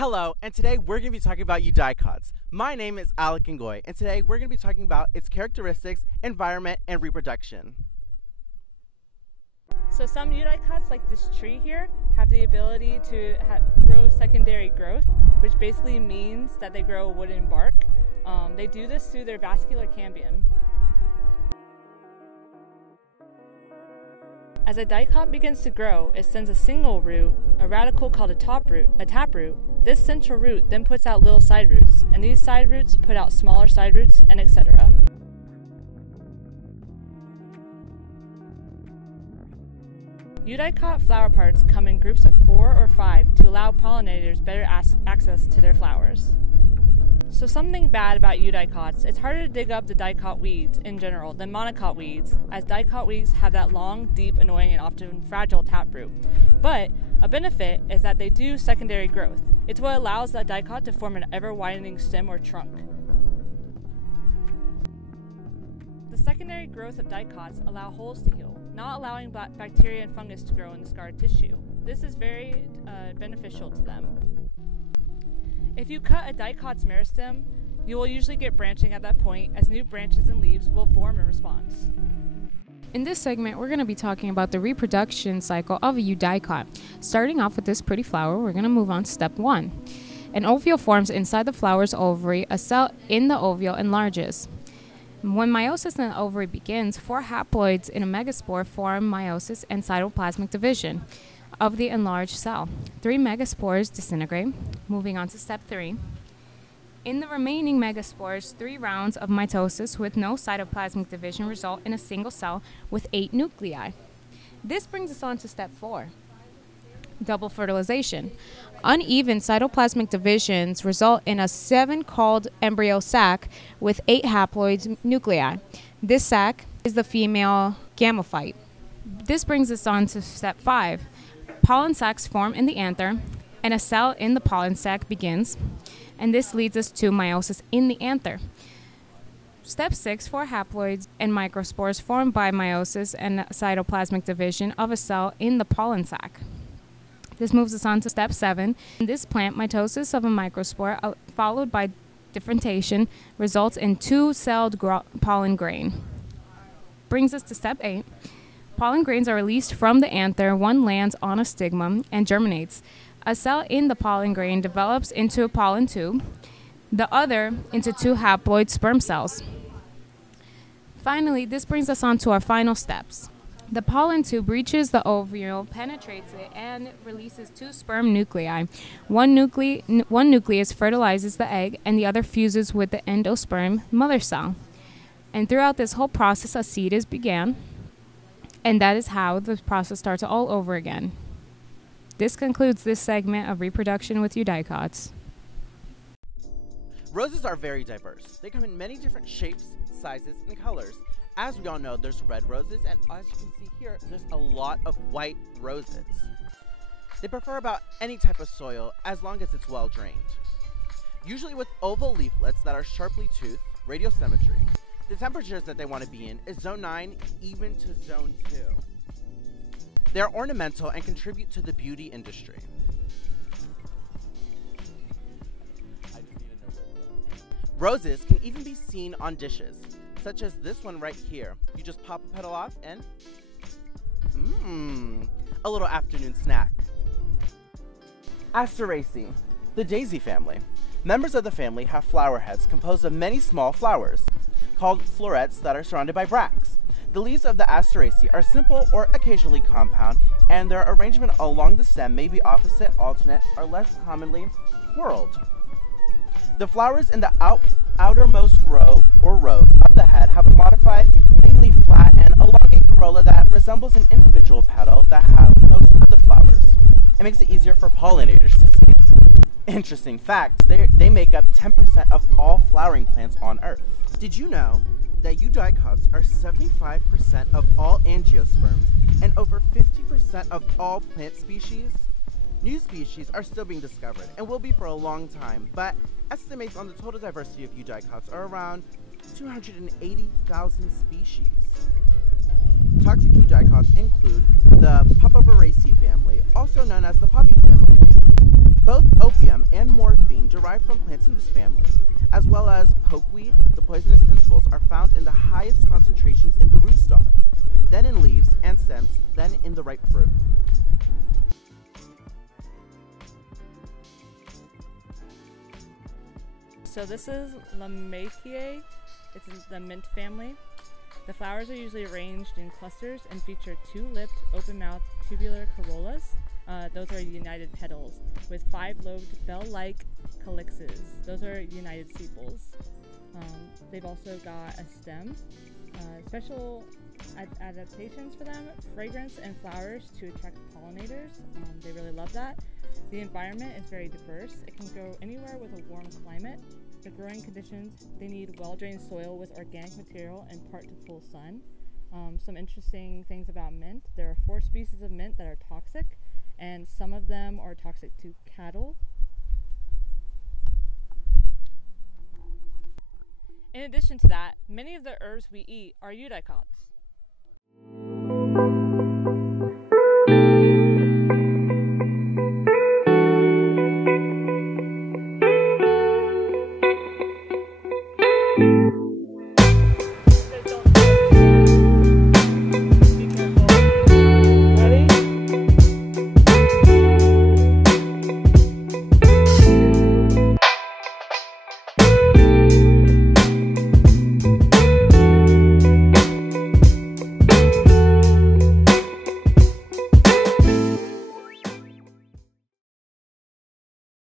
Hello, and today we're going to be talking about eudicots. My name is Alec Ngoy, and today we're going to be talking about its characteristics, environment, and reproduction. So some eudicots, like this tree here, have the ability to grow secondary growth, which basically means that they grow wood and bark. They do this through their vascular cambium. As a dicot begins to grow, it sends a single root, a radical called a taproot. This central root then puts out little side roots, and these side roots put out smaller side roots, and etc. Eudicot flower parts come in groups of 4 or 5 to allow pollinators better access to their flowers. So something bad about eudicots, it's harder to dig up the dicot weeds in general than monocot weeds, as dicot weeds have that long, deep, annoying, and often fragile taproot. But a benefit is that they do secondary growth. It's what allows that dicot to form an ever-widening stem or trunk. The secondary growth of dicots allow holes to heal, not allowing bacteria and fungus to grow in the scar tissue. This is very beneficial to them. If you cut a dicot's meristem, you will usually get branching at that point, as new branches and leaves will form in response. In this segment, we're going to be talking about the reproduction cycle of a eudicot. Starting off with this pretty flower, we're going to move on to step 1. An ovule forms inside the flower's ovary. A cell in the ovule enlarges. When meiosis in the ovary begins, 4 haploids in a megaspore form meiosis and cytoplasmic division of the enlarged cell. 3 megaspores disintegrate. Moving on to step 3. In the remaining megaspores, 3 rounds of mitosis with no cytoplasmic division result in a single cell with 8 nuclei. This brings us on to step 4. Double fertilization. Uneven cytoplasmic divisions result in a 7-called embryo sac with 8 haploid nuclei. This sac is the female gametophyte. This brings us on to step 5. Pollen sacs form in the anther, and a cell in the pollen sac begins, and this leads us to meiosis in the anther. Step 6, 4 haploids and microspores formed by meiosis and cytoplasmic division of a cell in the pollen sac. This moves us on to step 7. In this plant, mitosis of a microspore followed by differentiation results in 2-celled pollen grain. Brings us to step 8. Pollen grains are released from the anther. One lands on a stigma and germinates. A cell in the pollen grain develops into a pollen tube, the other into 2 haploid sperm cells. Finally, this brings us on to our final steps. The pollen tube reaches the ovule, penetrates it, and releases 2 sperm nuclei. One nucleus fertilizes the egg, and the other fuses with the endosperm mother cell. And throughout this whole process, a seed is began, and that is how the process starts all over again. This concludes this segment of reproduction with eudicots. Roses are very diverse. They come in many different shapes, sizes, and colors. As we all know, there's red roses, and as you can see here, there's a lot of white roses. They prefer about any type of soil as long as it's well drained. Usually with oval leaflets that are sharply toothed, radial symmetry. The temperatures that they want to be in is zone 9 even to zone 2. They are ornamental and contribute to the beauty industry. Roses can even be seen on dishes, such as this one right here. You just pop a petal off and a little afternoon snack. Asteraceae, the daisy family. Members of the family have flower heads composed of many small flowers, called florets, that are surrounded by bracts. The leaves of the Asteraceae are simple or occasionally compound, and their arrangement along the stem may be opposite, alternate, or less commonly whorled. The flowers in the outermost row or rows of the head have a modified, mainly flat and elongate corolla that resembles an individual petal that have most other flowers. It makes it easier for pollinators to see. Interesting fact, they make up 10% of all flowering plants on Earth. Did you know that eudicots are 75% of all angiosperms and over 50% of all plant species? New species are still being discovered and will be for a long time, but estimates on the total diversity of eudicots are around 280,000 species. Toxic eudicots include the Papaveracea family, also known as the poppy family. Both opium and morphine derive from plants in this family, as well as pokeweed. The poisonous principles are found in the highest concentrations in the rootstock, then in leaves and stems, then in the ripe fruit. So this is Lamiaceae. It's in the mint family. The flowers are usually arranged in clusters and feature two-lipped, open-mouthed, tubular corollas. Those are united petals, with five-lobed, bell-like calyxes. Those are united sepals. They've also got a stem. Special adaptations for them: fragrance and flowers to attract pollinators. They really love that. The environment is very diverse. It can grow anywhere with a warm climate. The growing conditions: they need well-drained soil with organic material and part to full sun. Some interesting things about mint: there are 4 species of mint that are toxic, and some of them are toxic to cattle. In addition to that, many of the herbs we eat are eudicots.